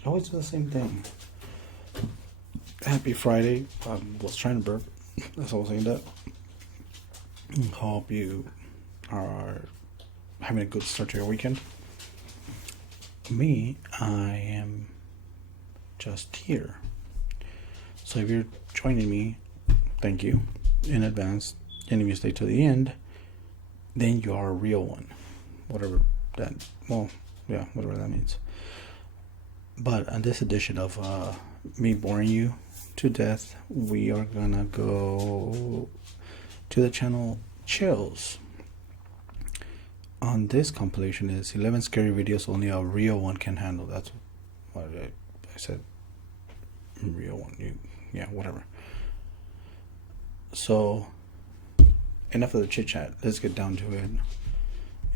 You always do the same thing. Happy Friday. I was trying to burp. That's all I was saying that. Hope you are having a good start to your weekend. Me, I am just here. So if you're joining me, thank you in advance. And if you stay to the end, then you are a real one. Whatever that, well, yeah, whatever that means. But on this edition of me boring you to death, we are gonna go to the channel Chills. On this compilation is 11 scary videos only a real one can handle. That's what I said. Real one. Yeah, whatever. So, enough of the chit chat. Let's get down to it.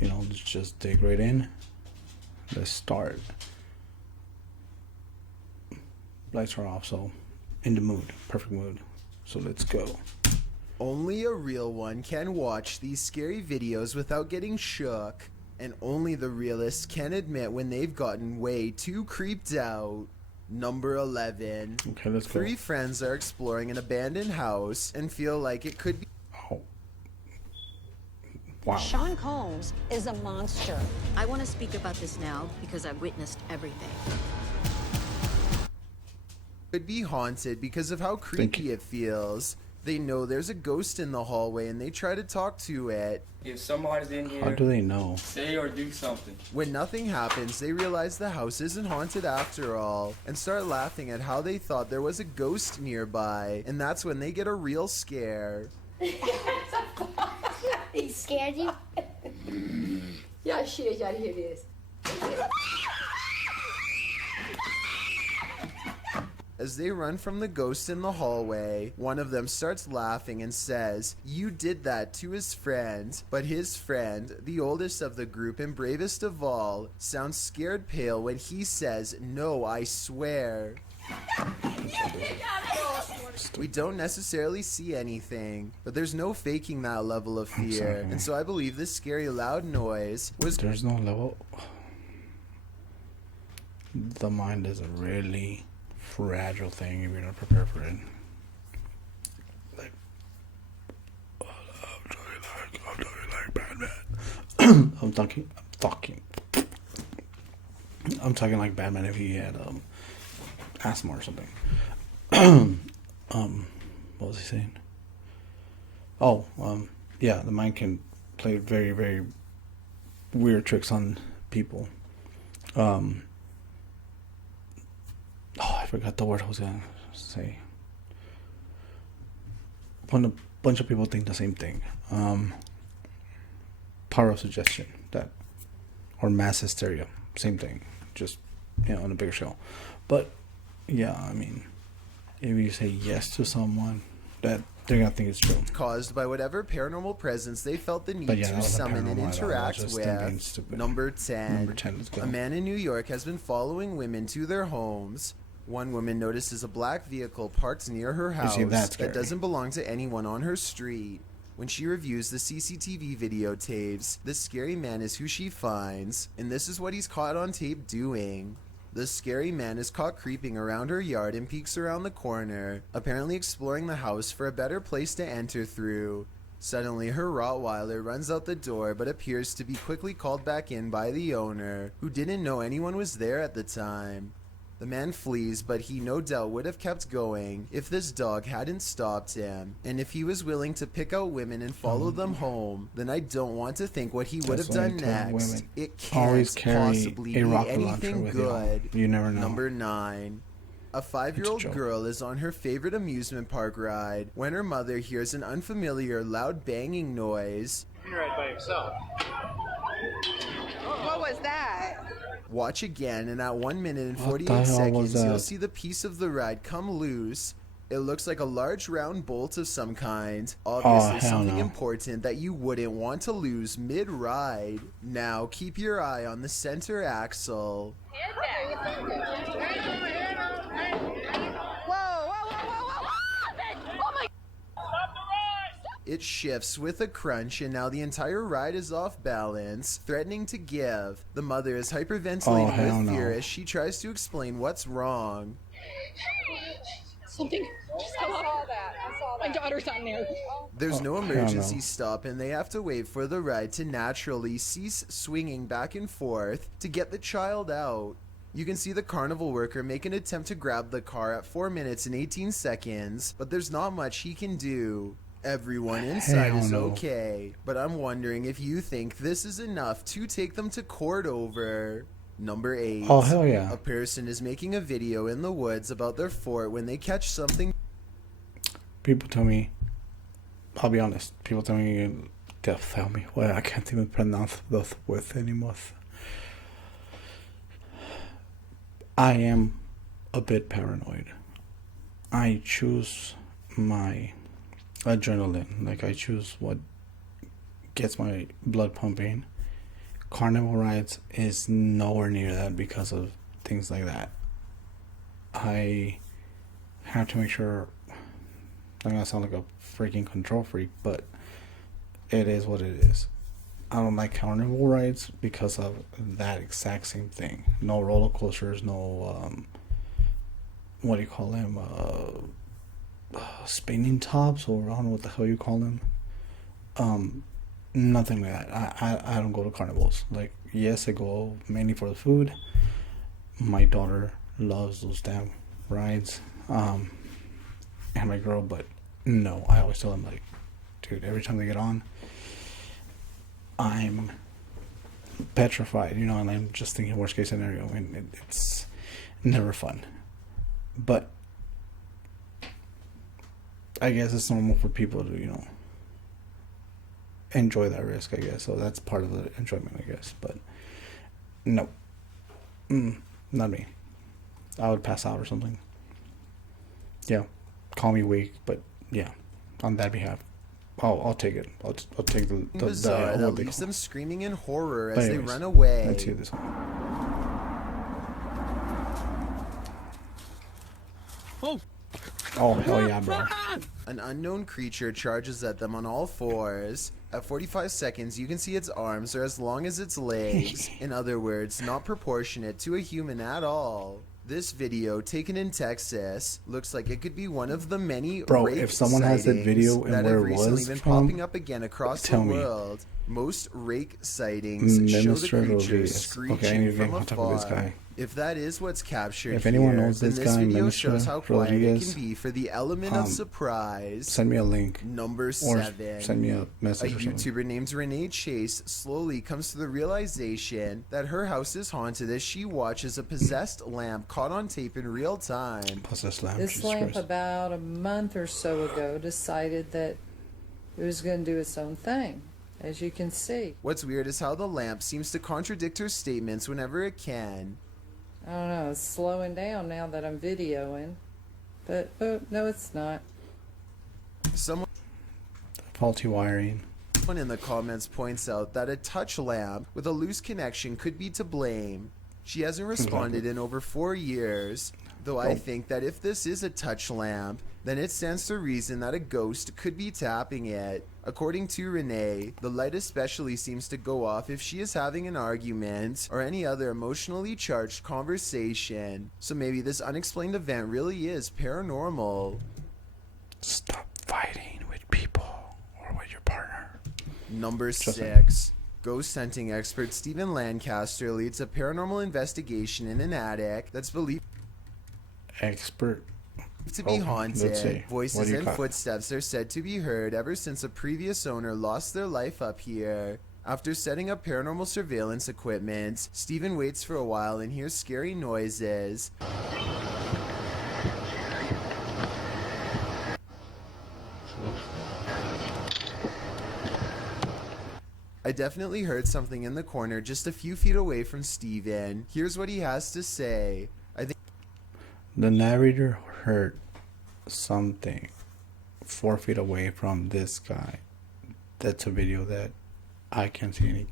Let's just dig right in. Let's start. Lights are off, so in the mood. Perfect mood. So let's go. Only a real one can watch these scary videos without getting shook, and only the realists can admit when they've gotten way too creeped out. Number 11. Okay, let's go. 3 friends are exploring an abandoned house and feel like it could be... Oh. Wow. Sean Combs is a monster. I want to speak about this now because I've witnessed everything. could be haunted because of how creepy it feels. They know there's a ghost in the hallway and they try to talk to it. If somebody's in here, How do they know? say or do something. When nothing happens, they realize the house isn't haunted after all and start laughing at how they thought there was a ghost nearby. And that's when they get a real scare. He scared you? Y'all shit, y'all hear this. As they run from the ghost in the hallway, one of them starts laughing and says, "You did that," to his friend. But his friend, the oldest of the group and bravest of all, sounds scared pale when he says, "No, I swear." We don't necessarily see anything, but there's no faking that level of fear. And so I believe this scary loud noise was... There's no level. The mind is a really fragile thing if you're not prepared for it. Like, I'm talking like Batman. I'm talking like Batman if he had asthma or something. What was he saying? Oh, yeah, the mind can play very, very weird tricks on people. I forgot the word I was gonna say. When a bunch of people think the same thing. Power of suggestion, or mass hysteria, same thing, just on a bigger scale. But yeah, I mean, if you say yes to someone, that they're gonna think it's true. Caused by whatever paranormal presence they felt the need to summon and interact with. Number 10. Number 10, let's go. A man in New York has been following women to their homes. One woman notices a black vehicle parked near her house that doesn't belong to anyone on her street. When she reviews the CCTV videotapes, this scary man is who she finds, and this is what he's caught on tape doing. The scary man is caught creeping around her yard and peeks around the corner, apparently exploring the house for a better place to enter through. Suddenly, her Rottweiler runs out the door but appears to be quickly called back in by the owner, who didn't know anyone was there at the time. The man flees, but he no doubt would have kept going if this dog hadn't stopped him. And if he was willing to pick out women and follow them home, then I don't want to think what he would have done next. It can't possibly be anything good. You never know. Number 9. A 5-year-old girl is on her favorite amusement park ride when her mother hears an unfamiliar loud banging noise. You're right by yourself. What was that? Watch again, and at 1 minute and 48 seconds, you'll see the piece of the ride come loose. It looks like a large round bolt of some kind. Obviously something important that you wouldn't want to lose mid-ride. Now, keep your eye on the center axle. It shifts with a crunch, and now the entire ride is off balance, threatening to give. The mother is hyperventilating with fear as she tries to explain what's wrong. Something just fell off. I saw that. My daughter's on there. There's no emergency stop, and they have to wait for the ride to naturally cease swinging back and forth to get the child out. You can see the carnival worker make an attempt to grab the car at 4 minutes and 18 seconds, but there's not much he can do. Everyone inside is okay, but I'm wondering if you think this is enough to take them to court over. Number 8. Oh, hell yeah. A person is making a video in the woods about their fort when they catch something. People tell me, I'll be honest, people tell me, well, I can't even pronounce those words anymore. I am a bit paranoid. I choose my adrenaline. Like, I choose what gets my blood pumping. Carnival rides is nowhere near that because of things like that. I have to make sure, I'm gonna sound like a freaking control freak, but it is what it is. I don't like carnival rides because of that exact same thing. No roller coasters, no what do you call them? Spinning tops, or I don't know what the hell you call them. Nothing like that. I don't go to carnivals. Like, yes, I go mainly for the food. My daughter loves those damn rides, and my girl. But no, I always tell them, like, dude, every time they get on, I'm petrified, you know, and I'm just thinking worst case scenario, and it's never fun. But I guess it's normal for people to, you know, enjoy that risk, I guess. So that's part of the enjoyment, I guess. But no, not me. I would pass out or something. Yeah, call me weak, but yeah, on that behalf, I'll take it. I'll take the bizarre that leaves them screaming in horror as they run away. Let's hear this one. Oh, hell yeah, bro. An unknown creature charges at them on all fours. At 45 seconds, you can see its arms are as long as its legs. In other words, not proportionate to a human at all. This video, taken in Texas, looks like it could be one of the many rake if someone has that video and that where have it recently was been from, popping up again across the world. Most rake sightings show the creature screeching from afar. If that is what's captured if anyone knows then this this guy, video Minister shows how quiet it Rodriguez, can be for the element of surprise. Send me a link. Number or 7. Send me a message. A YouTuber named Renee Chase slowly comes to the realization that her house is haunted as she watches a possessed lamp caught on tape in real time. Possessed lamp. This lamp, about a month or so ago, decided that it was going to do its own thing, as you can see. What's weird is how the lamp seems to contradict her statements whenever it can. I don't know, it's slowing down now that I'm videoing. But, no, it's not. Someone faulty wiring. Someone in the comments points out that a touch lamp with a loose connection could be to blame. She hasn't responded in over 4 years, though I think that if this is a touch lamp, then it stands to reason that a ghost could be tapping it. According to Renee, the light especially seems to go off if she is having an argument or any other emotionally charged conversation. So maybe this unexplained event really is paranormal. Stop fighting with people or with your partner. Number 6. Ghost hunting expert Stephen Lancaster leads a paranormal investigation in an attic that's believed to be haunted. Voices and footsteps are said to be heard ever since a previous owner lost their life up here. After setting up paranormal surveillance equipment, Stephen waits for a while and hears scary noises. I definitely heard something in the corner just a few feet away from Stephen. Here's what he has to say. The narrator heard something 4 feet away from this guy. That's a video that I can't see any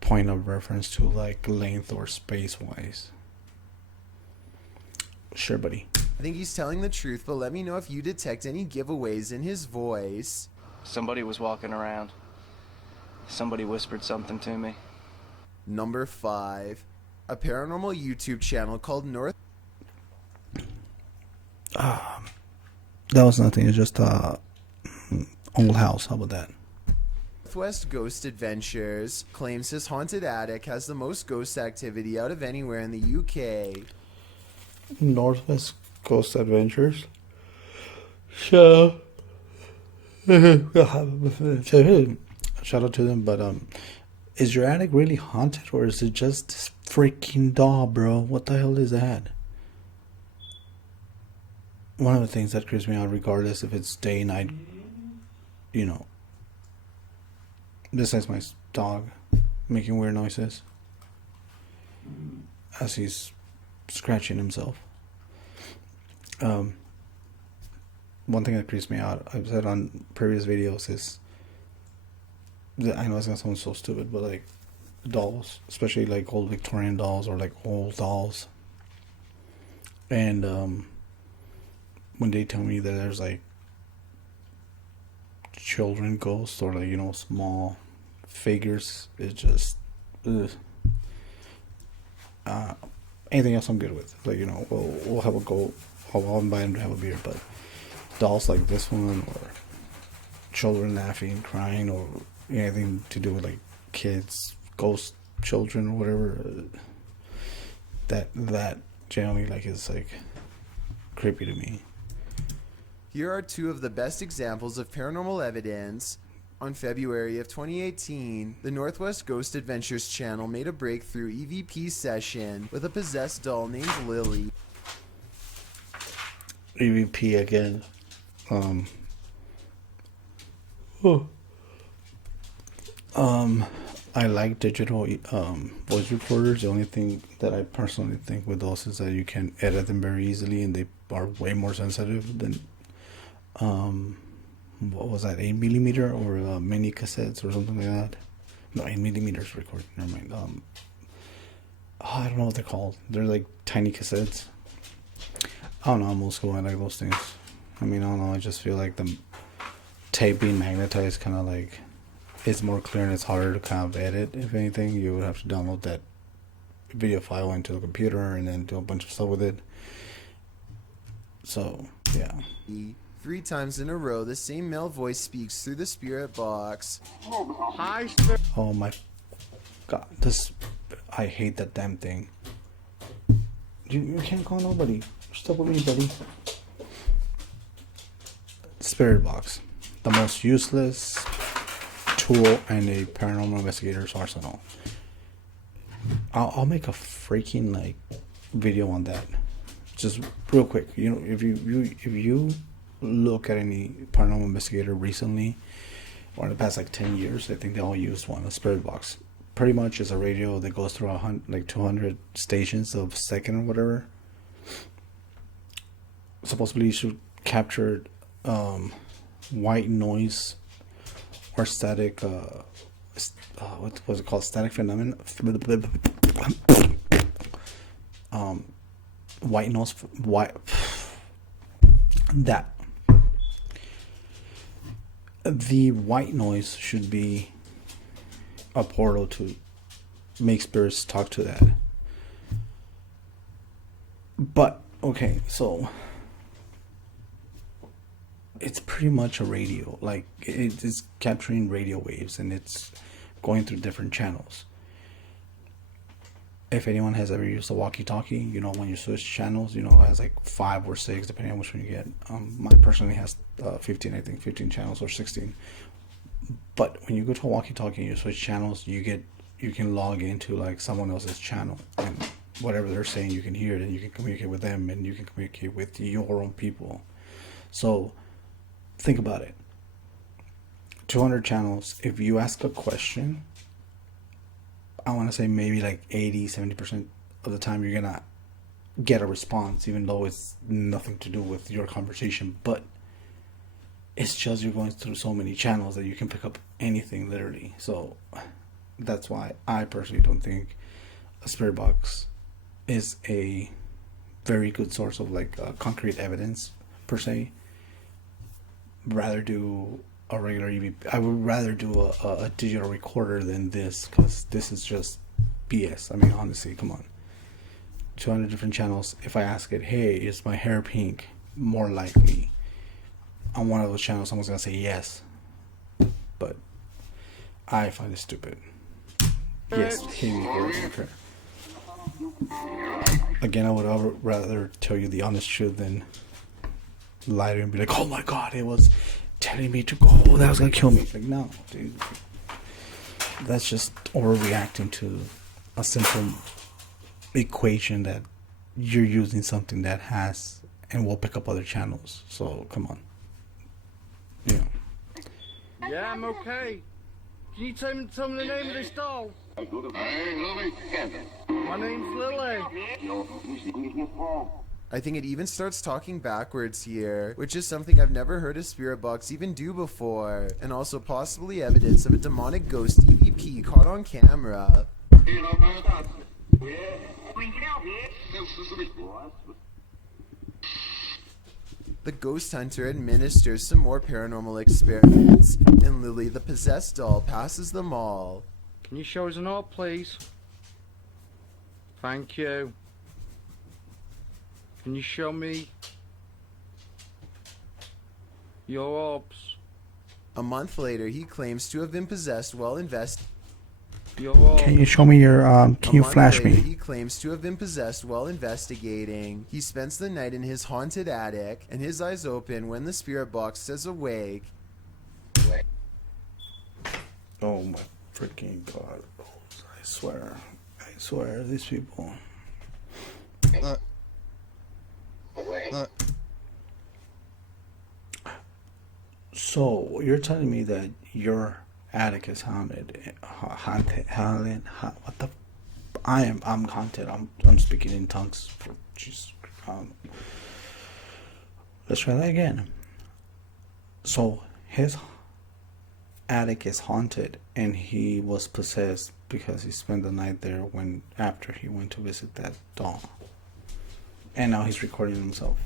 point of reference to, like length or space wise. Sure, buddy. I think he's telling the truth, but let me know if you detect any giveaways in his voice. Somebody was walking around. Somebody whispered something to me. Number 5. A paranormal YouTube channel called North... That was nothing. It's just old house. How about that? Northwest Ghost Adventures claims his haunted attic has the most ghost activity out of anywhere in the UK. Northwest Ghost Adventures. So, shout out to them. But is your attic really haunted, or is it just this freaking doll, bro? What the hell is that? One of the things that creeps me out, regardless if it's day, night, you know. Besides my dog making weird noises as he's scratching himself. One thing that creeps me out, I've said on previous videos, is that I know it's gonna sound so stupid, but like dolls, especially like old Victorian dolls or like old dolls, and when they tell me that there's like children ghosts or like, you know, small figures, it's just anything else I'm good with. Like, you know, we'll have a go. I'll invite him to have a beer, but dolls like this one, or children laughing, crying, or anything to do with like kids, ghost children, or whatever, that generally like is like creepy to me. Here are 2 of the best examples of paranormal evidence. On February of 2018, the Northwest Ghost Adventures channel made a breakthrough EVP session with a possessed doll named Lily. EVP again. I like digital voice recorders. The only thing that I personally think with those is that you can edit them very easily, and they are way more sensitive than what was that, 8mm or mini cassettes or something like that. No, 8mm recording, never mind. I don't know what they're called. They're like tiny cassettes. I don't know, I'm old school. I like those things. I mean, I don't know, I just feel like the tape being magnetized kind of like, it's more clear and it's harder to kind of edit. If anything, you would have to download that video file into the computer and then do a bunch of stuff with it. So, yeah. 3 times in a row, the same male voice speaks through the spirit box. Oh my god, I hate that damn thing. You can't call nobody. Stop with me, buddy. Spirit box, the most useless tool in a paranormal investigator's arsenal. I'll make a freaking like video on that, just real quick. You know, if you look at any paranormal investigator recently or in the past like 10 years, I think they all used one. A spirit box pretty much is a radio that goes through 200 stations of second or whatever. Supposedly you should capture white noise or static what was it called, static phenomenon, white noise, that the white noise should be a portal to make spirits talk to that. But okay, so it's pretty much a radio, like it is capturing radio waves and it's going through different channels. If anyone has ever used a walkie-talkie, you know, when you switch channels, you know, it has like 5 or 6 depending on which one you get. Mine personally has 15, I think 15 channels or 16. But when you go to a walkie-talkie and you switch channels, you can log into like someone else's channel, and whatever they're saying you can hear it, and you can communicate with them, and you can communicate with your own people. So think about it. 200 channels. If you ask a question, I want to say maybe like 80-70% of the time you're gonna get a response, even though it's nothing to do with your conversation. But it's just you're going through so many channels that you can pick up anything literally. So that's why I personally don't think a spirit box is a very good source of like concrete evidence per se. Rather do a regular EVP. I would rather do a digital recorder than this, because this is just BS. I mean, honestly, come on. 200 different channels. If I ask it, hey, is my hair pink? More likely on one of those channels, someone's gonna say yes. But I find it stupid. Yes, hey, okay. Again, I would rather tell you the honest truth than lie to you and be like, oh my god, it was telling me to go, that was gonna kill me. Like, no, dude. That's just overreacting to a simple equation that you're using something that has and will pick up other channels. So, come on. Yeah. Yeah, I'm okay. Can you tell me the name of this doll? My name's Lily. I think it even starts talking backwards here, which is something I've never heard a spirit box even do before, and also possibly evidence of a demonic ghost EVP caught on camera. The ghost hunter administers some more paranormal experiments, and Lily the possessed doll passes them all. Can you show us an orb, please? Thank you. Can you show me your orbs? A month later, he claims to have been possessed while investigating. Can you show me your, can you flash me? He claims to have been possessed while investigating. He spends the night in his haunted attic, and his eyes open when the spirit box says awake. Oh my freaking god. I swear, these people. So, you're telling me that your attic is haunted, what the, I'm haunted, I'm speaking in tongues, for Jesus. Let's try that again. So, his attic is haunted, and he was possessed because he spent the night there after he went to visit that doll. And now he's recording himself.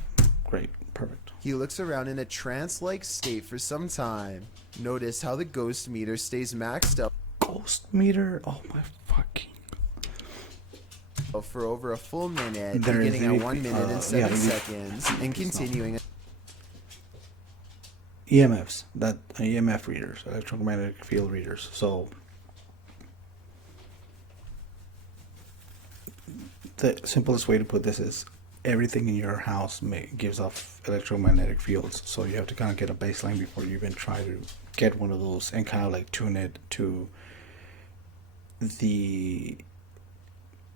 Great. Perfect. He looks around in a trance-like state for some time. Notice how the ghost meter stays maxed out. Ghost meter? Oh my fucking... For over a full minute, beginning at 1 minute and 7 seconds, and continuing... EMFs. EMF readers. Electromagnetic field readers. So... the simplest way to put this is everything in your house gives off electromagnetic fields, so you have to kind of get a baseline before you even try to get one of those and kind of like tune it to the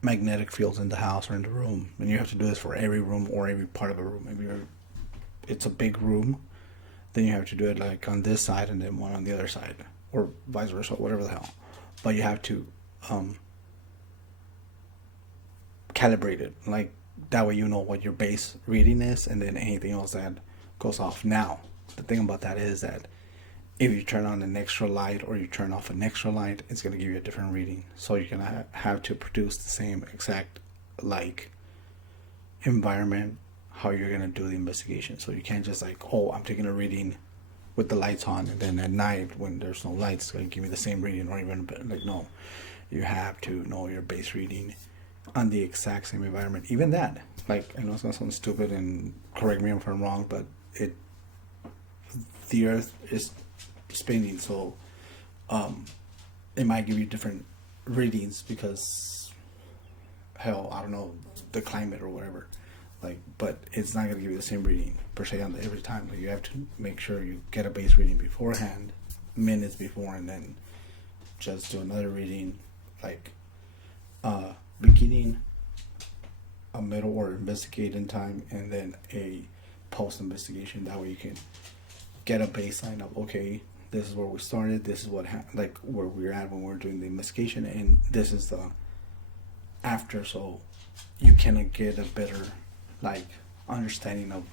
magnetic fields in the house or in the room. And you have to do this for every room or every part of a room. Maybe it's a big room, then you have to do it like on this side and then one on the other side, or vice versa, whatever the hell. But you have to calibrate it, like that way you know what your base reading is, and then anything else that goes off. Now, the thing about that is that if you turn on an extra light or you turn off an extra light, it's going to give you a different reading. So you're going to have to produce the same exact like environment how you're going to do the investigation. So you can't just like, oh, I'm taking a reading with the lights on, and then at night when there's no lights, it's going to give me the same reading, or even like, no, you have to know your base reading on the exact same environment. Even that, like, I know it's gonna sound stupid, and correct me if I'm wrong, but the earth is spinning, so it might give you different readings because, hell, I don't know, the climate or whatever, like, but it's not gonna give you the same reading per se on every time. Like, you have to make sure you get a base reading beforehand, minutes before, and then just do another reading, like beginning, a middle, or investigating time, and then a post investigation. That way you can get a baseline of, okay, this is where we started, this is what like where we're at when we're doing the investigation, and this is the after, so you can get a better like understanding of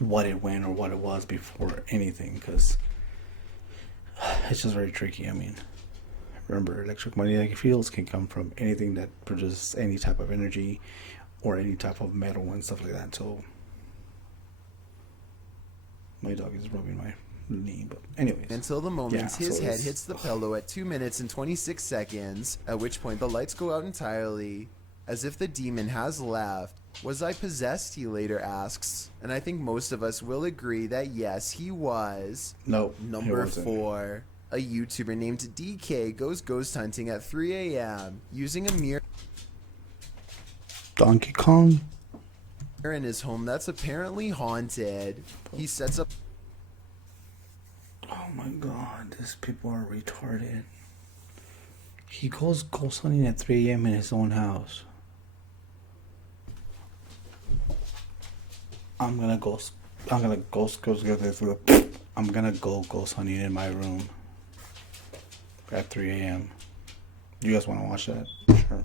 what it went or what it was before anything, because it's just very tricky. I mean, remember, electromagnetic fields can come from anything that produces any type of energy, or any type of metal and stuff like that. So my dog is rubbing my knee, but anyways. Until the moment his head it's- hits the pillow at 2 minutes and 26 seconds, at which point the lights go out entirely, as if the demon has left. Was I possessed, he later asks, and I think most of us will agree that yes, he was. Nope. Number 4. A YouTuber named DK goes ghost hunting at 3 a.m. using a mirror Donkey Kong. in his home that's apparently haunted. He sets up... Oh my god, these people are retarded. He goes ghost hunting at 3 a.m. in his own house. I'm gonna go ghost hunting in my room at 3 a.m. You guys want to watch that? Sure.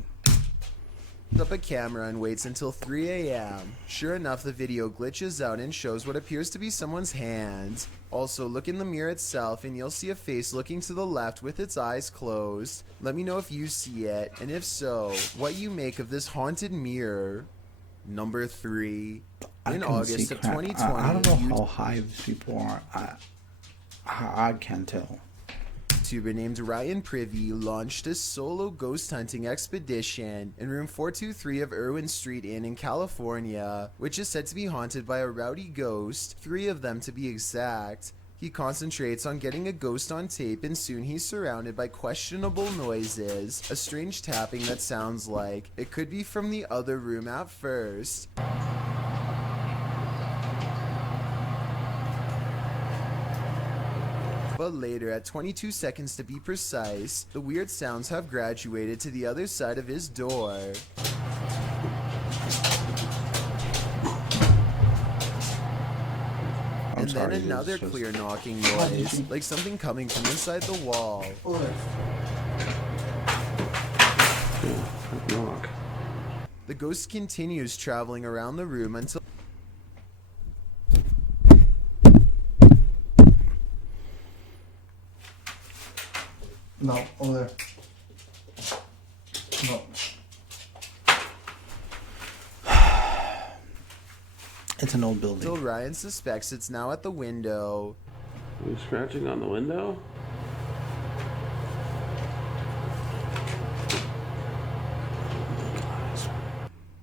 up a camera and waits until 3 a.m. Sure enough, the video glitches out and shows what appears to be someone's hand. Also, look in the mirror itself and you'll see a face looking to the left with its eyes closed. Let me know if you see it, and if so, what you make of this haunted mirror. Number 3. In August of 2020, I don't know how high these people are. I can't tell. YouTuber named Ryan Privy launched a solo ghost hunting expedition in room 423 of Irwin Street Inn in California, which is said to be haunted by a rowdy ghost, 3 of them to be exact. He concentrates on getting a ghost on tape, and soon he's surrounded by questionable noises, a strange tapping that sounds like it could be from the other room at first. But later, at 22 seconds to be precise, the weird sounds have graduated to the other side of his door. And then another clear knocking noise, like something coming from inside the wall. The ghost continues traveling around the room until... No, over there. No. It's an old building. Until Ryan suspects it's now at the window. Are you scratching on the window?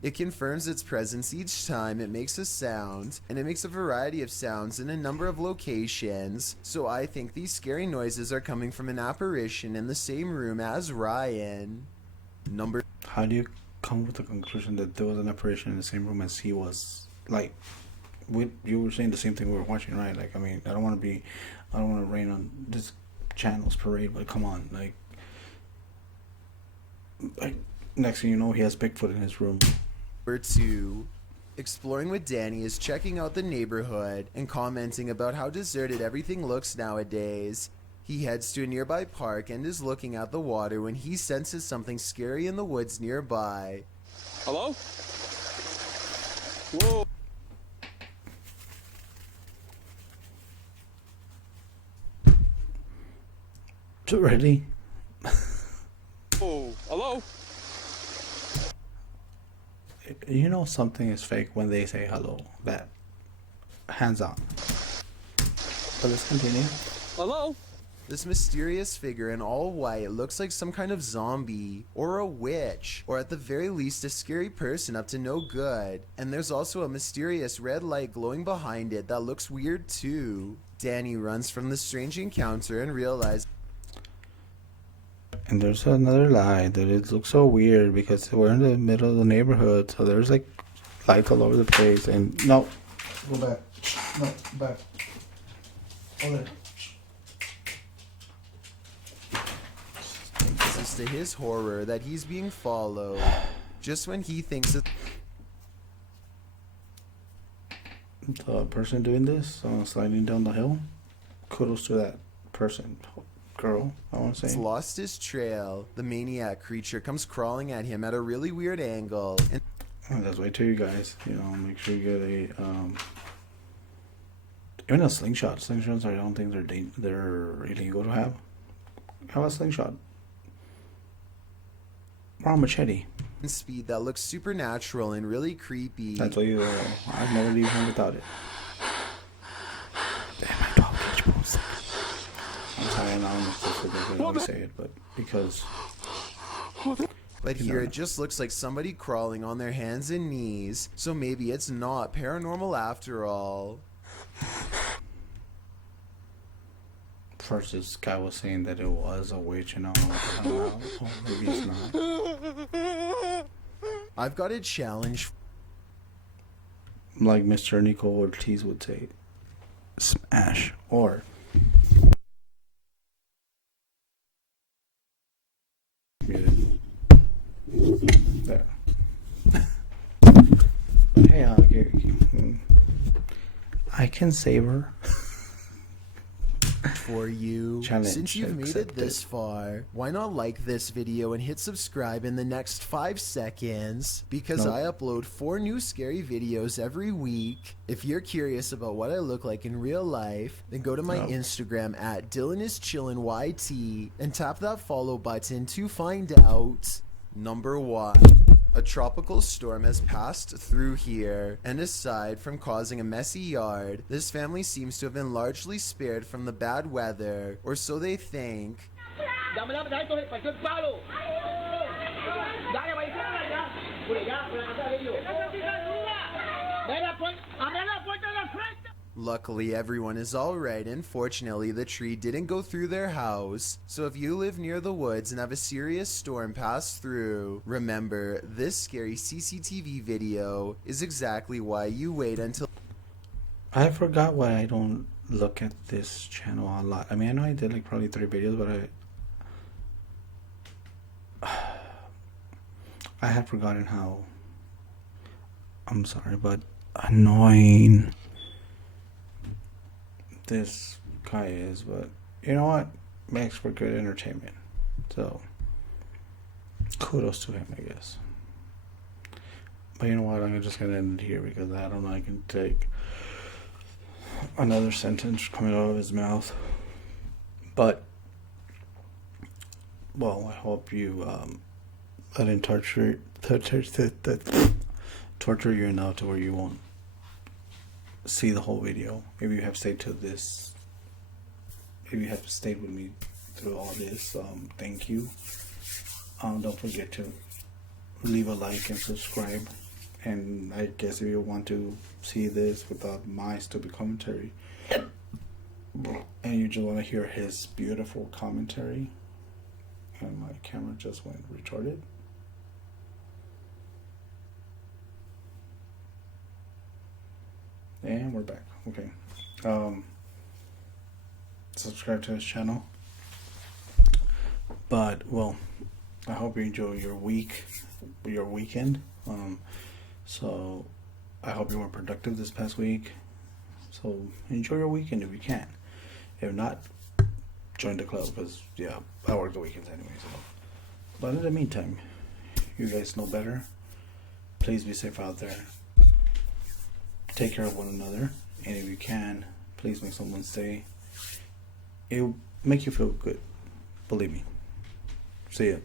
It confirms its presence each time it makes a sound, and it makes a variety of sounds in a number of locations, so I think these scary noises are coming from an apparition in the same room as Ryan. Number... How do you come with the conclusion that there was an apparition in the same room as he was? Like, you were saying the same thing we were watching, right? Like, I mean, I don't want to rain on this channel's parade, but come on, like, next thing you know, he has Bigfoot in his room. Number 2. Exploring with Danny is checking out the neighborhood and commenting about how deserted everything looks nowadays. He heads to a nearby park and is looking at the water when he senses something scary in the woods nearby. Hello? Whoa. Really? Oh, hello? You know something is fake when they say hello. That hands on. But let's continue. Hello? This mysterious figure in all white looks like some kind of zombie, or a witch, or at the very least a scary person up to no good. And there's also a mysterious red light glowing behind it that looks weird too. Danny runs from the strange encounter and realizes... And there's another lie that it looks so weird because we're in the middle of the neighborhood, so there's like lights all over the place. And no, go back. No, back. Over there. This is to his horror that he's being followed. Just when he thinks that the person doing this, sliding down the hill, kudos to that person. Girl, I want to say. he's lost his trail, the maniac creature comes crawling at him at a really weird angle. And Let's wait till you guys, make sure you get a even a slingshot. Slingshots, I don't think they're illegal to have. Have a slingshot. Raw machete. Speed that looks supernatural and really creepy. That's what you. I'd never leave home without it. Damn, my dog catch balls. I'm sorry, I don't know if I want to say it, but because. But here it just looks like somebody crawling on their hands and knees, so maybe it's not paranormal after all. First, this guy was saying that it was a witch, and I'm like, oh, maybe it's not. I've got a challenge. Like Mr. Nico Ortiz would say, smash or. There. Hey, I can save her. For you. Challenge Since you've made it this far, why not like this video and hit subscribe in the next 5 seconds? Because I upload 4 new scary videos every week. If you're curious about what I look like in real life, then go to my Instagram at DylanIsChillinYT and tap that follow button to find out. Number 1. A tropical storm has passed through here, and aside from causing a messy yard, this family seems to have been largely spared from the bad weather, or so they think. Luckily, everyone is alright, and fortunately, the tree didn't go through their house. So if you live near the woods and have a serious storm pass through, remember, this scary CCTV video is exactly why you wait until... I forgot why I don't look at this channel a lot. I mean, I know I did like probably 3 videos, but I had forgotten how, I'm sorry, but annoying this guy is. But you know what, makes for good entertainment, so kudos to him, I guess. But you know what, I'm just gonna end it here because I don't know, I can take another sentence coming out of his mouth. But well, I hope you let him torture you enough to where you won't see the whole video. Maybe you have stayed to this. Maybe you have stayed with me through all this. Thank you. Don't forget to leave a like and subscribe. And I guess if you want to see this without my stupid commentary, and you just want to hear his beautiful commentary, and my camera just went retarded. And we're back. Okay. Subscribe to his channel. But well, I hope you enjoy your weekend. So I hope you were productive this past week. So enjoy your weekend if you can. If not, join the club, because yeah, I work the weekends anyway. So, but in the meantime, you guys know better. Please be safe out there. Take care of one another, and if you can, please make someone stay. It'll make you feel good. Believe me. See ya.